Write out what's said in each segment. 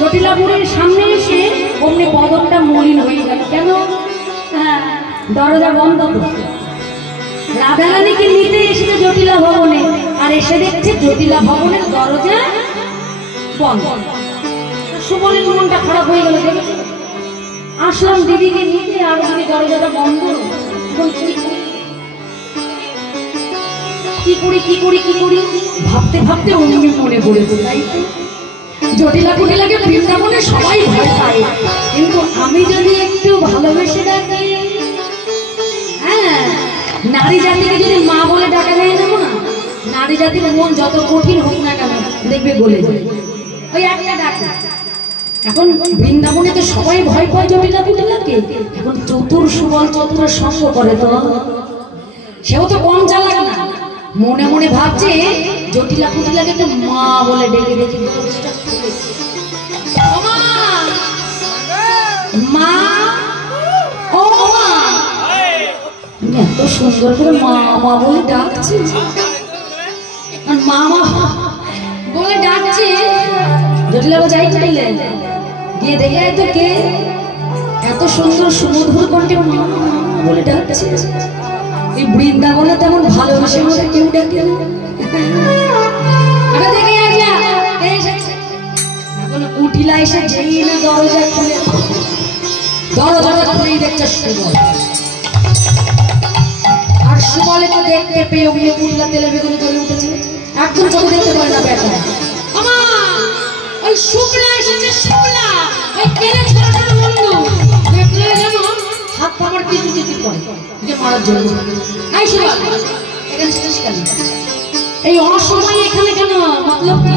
জটিলাপুরের সামনে এসে অমনি বদনটা মলিন হয়ে গেল। কেন? হ্যাঁ, দরজা বন্ধ। রাধারানীকে নিতে এসেছে জটিলা ভবনে, আর এসে দেখছে জটিলা ভবনের দরজা বন্ধ। সুবলের মনটা খারাপ হয়ে গেল। আসলাম দিদিকে নিতে, আর ওখানে দরজাটা বন্ধ। কি করি কি করি কি করি ভাবতে ভাবতে অমনি মনে পড়েছে, তাই তো জটিলা কুটিলাকে বৃন্দাবনে সবাই ভয় পায়, কিন্তু আমি যদি একটু ভালোবেসে ডাকি, হ্যাঁ, নারী জাতিকে যদি মা বলে ডাকা যায় না, মা, নারী জাতির মন যত কঠিন হোক না কেন দেখবে গলে যায় ওই একটা ডাক। এখন বৃন্দাবনে তো সবাই ভয় পায় জটিলা কুটিলাকে। এখন চতুর সুবল চতুর সঙ্গ করে, তো সেও তো কম চালাক না। মনে মনে ভাবছে জটিলা কুটিলাকে তো মা বলে ডেকে ডেকে মা, ও মা, এত সুন্দর করে মা মা বলে ডাকছে, মা মা বলে ডাকছে। জটিলা যাই চাইলে গিয়ে দেখে তো কে এত সুন্দর সুমধুর কণ্ঠে মা বলে ডাকছে। এই বৃন্দাবনে তেমন ভালোবাসে আমাদের কেউ ডাকে না। এখন কুটিলা এসে যেই না দরজা খুলে, দরজাটা খুলেই দেখছে সুবল। আর সুবলে তো দেখতে পেয়ে অমনি কুটিলা তেলে বেগুনে জ্বলে উঠেছে। একদম চোখে দেখতে পারে না বেটা। আমা ওই শুকলা এসেছে, শুকলা ওই তেলে ছোড়াটার বন্ধু দেখলে যেন হাত পামার কিছু কিছু করে যে মারার জন্য। এই সুবল এখানে শেষ কালি, এই অসময়ে এখানে কেন? মতলব কি?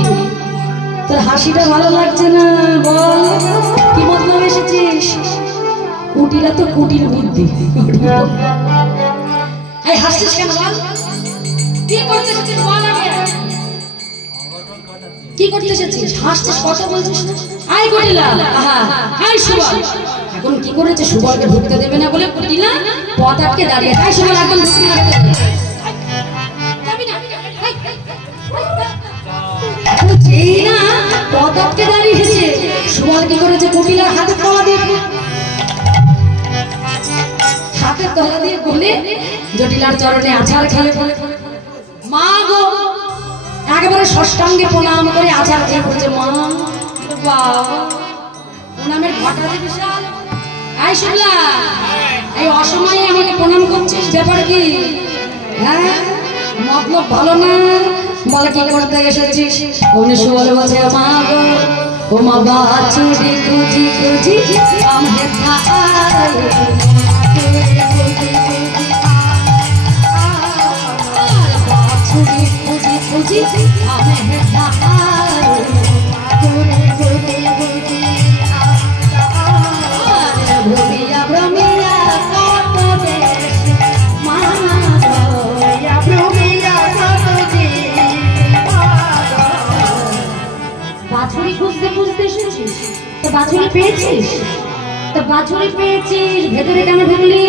তোর হাসিটা ভালো লাগছে না? বল কি মতলব এসেছিস? কুটিলা তো কুটির বুদ্ধি। এই হাসছিস কেন? বল কি করতে এসেছিস? বল আগে কি করতে এসেছিস? হাসছিস, কথা বলছিস না? আই কুটিলা, আহা আই সুবল। এখন কি করেছে? সুবলকে ঢুকতে দেবে না বলে কুটিলা পথ আটকে দাঁড়িয়ে। আই সুবল একদম ঢুকতে না যাবি না। যেই না পথ আটকে দাঁড়িয়েছে, সুবল কি করেছে? কুটিলার হাতে তলা দিয়ে, হাতের তলা দিয়ে বলে জটিলার চরণে আছাড় খেলে। মা গো, একেবারে ষষ্ঠাঙ্গে প্রণাম করে আছাড় খেয়ে বলছে, মা বাবা প্রণামের ঘটা যে বিশাল। আই শুনলা এই অসময়ে আমাকে প্রণাম করছিস, ব্যাপার কি? হ্যাঁ, মতলব ভালো না। বলে কি করতে এসেছিস? উনি সুবল বলছে, মা গো ও মা বাছুরি খুঁজি খুঁজি আমহে খাই, বাছুরি খুঁজি খুঁজি আমহে খাই, ভ্রমিয়া ভ্রমিয়া কত দেশ মা বাছুরি খুঁজতে খুঁজতে এসেছিস, তো বাছুরি পেয়েছিস? তো বাছুরি পেয়েছিস, ভেতরে কেন ঢুকলি?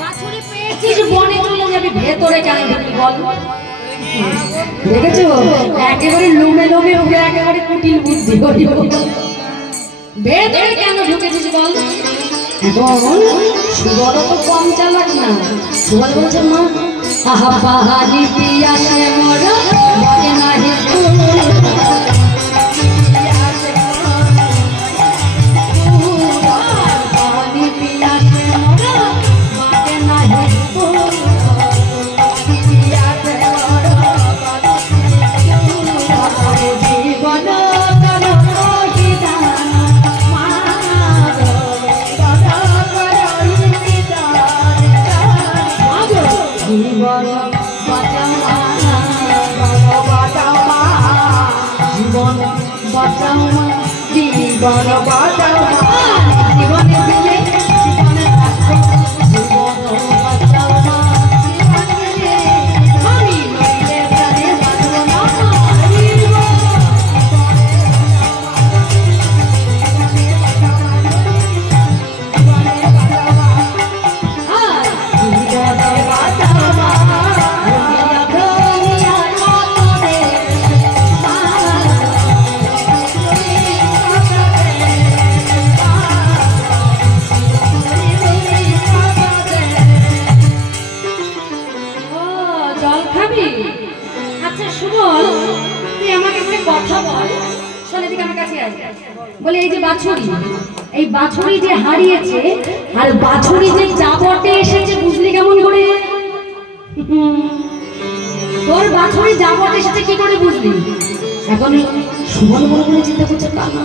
বাছুরি পেয়েছিস, বনে চলে যাবি, ভেতরে কেন ঢুকলি বল? দেখেছো একেবারে লোমে লোমে উঠে একেবারে কুটিল বুদ্ধি। ভেতরে কেন ঢুকেছিস বল? এখন সুবল তো কম চালাক না। সুবল বলছে, মা আহা পাহাড়ি পিয়াসে মোরা বলে নাহি খাবি? আচ্ছা সুবল, তুই আমাকে একটা কথা বল। শোন, এদিকে আমার কাছে আয়। বলে এই যে বাছুরি, এই বাছুরি যে হারিয়েছে আর বাছুরি যে জাবটে এসেছে, বুঝলি কেমন করে? তোর বাছুরি জাবটে এসেছে কি করে বুঝলি? এখন সুবল মনে মনে চিন্তা করছে, কানা